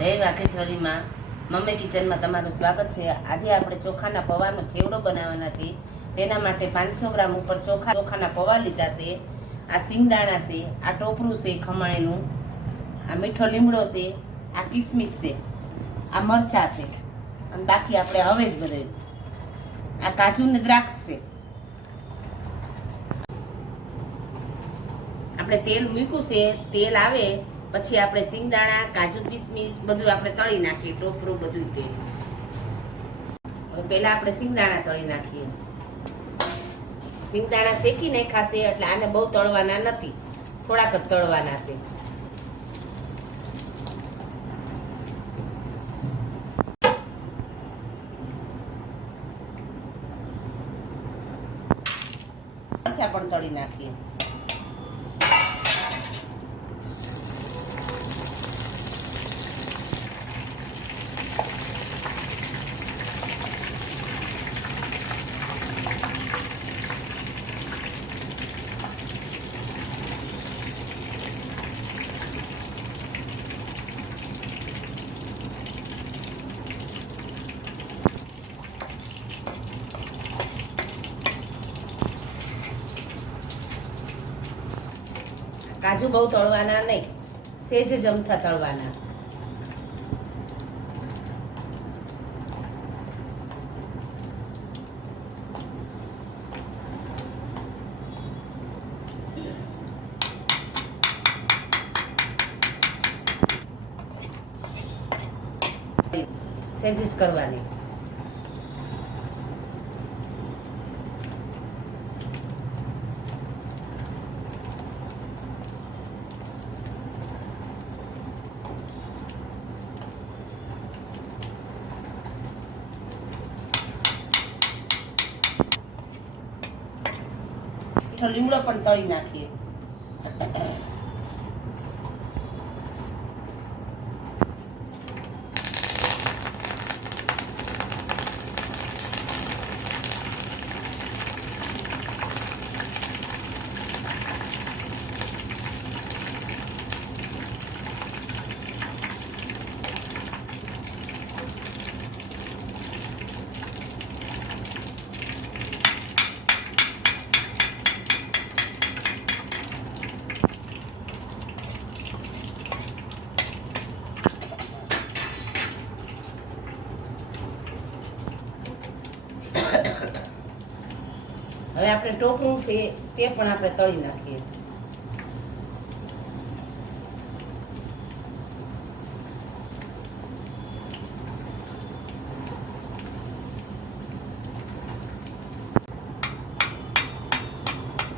જય વાઘેશ્વરીમાં મમ્મી કિચનમાં તમારું સ્વાગત છે। આજે આપણે ચોખાના પૌવાનો ચેવડો બનાવવાના છે। તેના માટે 500 ગ્રામ ઉપર ચોખાના પૌવા લીધા છે। આ સિંગદાણા છે, આ ટોપરું છે ખમણેનું, આ મીઠો લીમડો છે, આ કિસમિસ છે, આ મરચા છે અને બાકી આપણે હવે જ બધે આ કાજુ ને દ્રાક્ષ છે। આપણે તેલ મૂક્યું છે, તેલ આવે પછી આપણે સિંગદાણા, કાજુ, કિસમિસ બધું આપણે તળી નાખીએ, ટોપરું બધું તેલ। હવે પહેલા આપણે સિંગદાણા તળી નાખીએ। સિંગદાણા શેકી નાખાશે એટલે આને બહુ તળવાના નથી, થોડાક જ તળવાના છે। મરચા પણ તળી નાખીએ। કાજુ બહુ તળવાના નહીં, સેજ જ અમથા તળવાના। સેજ જ કરવાની। લીમડો પણ તળી નાખીએ। હવે આપણે ટોપરું છે તે પણ આપણે તળી નાખીએ।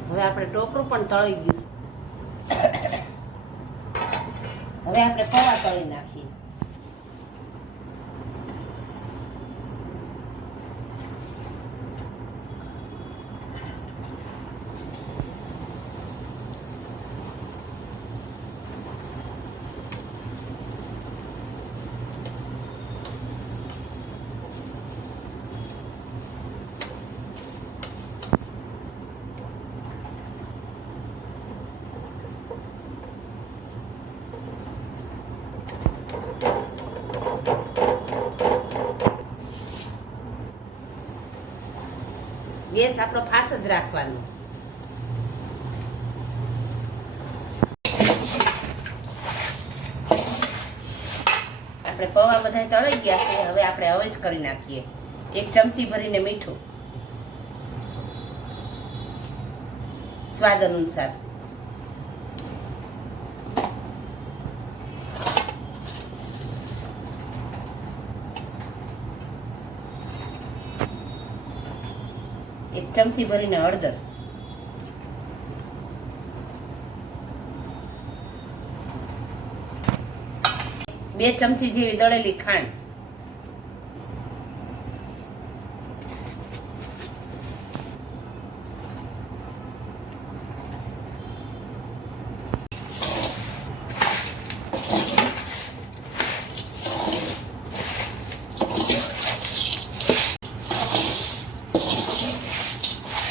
હવે આપણે ટોપરું પણ તળી ગયું, હવે આપણે પૌવા તળી નાખીએ। ગેસ આપણો ફાસ જ રાખવાનો। આપણે પૌવા બધા તળાઈ ગયા છે, હવે આપણે હવે જ કરી નાખીએ। 1 ચમચી ભરીને મીઠું, સ્વાદ અનુસાર, એક ચમચી ભરીને હળદર, 2 ચમચી જેવી દળેલી ખાંડ,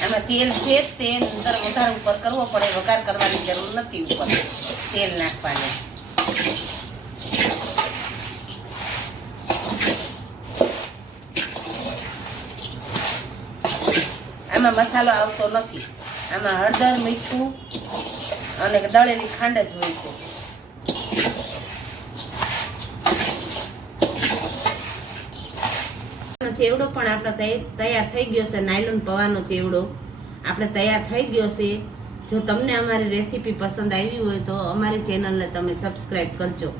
આમાં તેલ છે તે અંદર વધારે ઉપર કરવો પડે, વઘાર કરવાની જરૂર નથી, ઉપર તેલ નાખવાનું। આમાં મસાલો આવતો નથી. આમાં હળદર, મીઠું અને દળેલી ખાંડ જ હોય છે. ચેવડો પણ આપણો તૈયાર થઈ ગયો છે. નાયલોન પૌવાનો ચેવડો આપણે તૈયાર થઈ ગયો છે. જો તમને અમારી રેસીપી પસંદ આવી હોય તો અમારી ચેનલને તમે સબસ્ક્રાઈબ કરજો.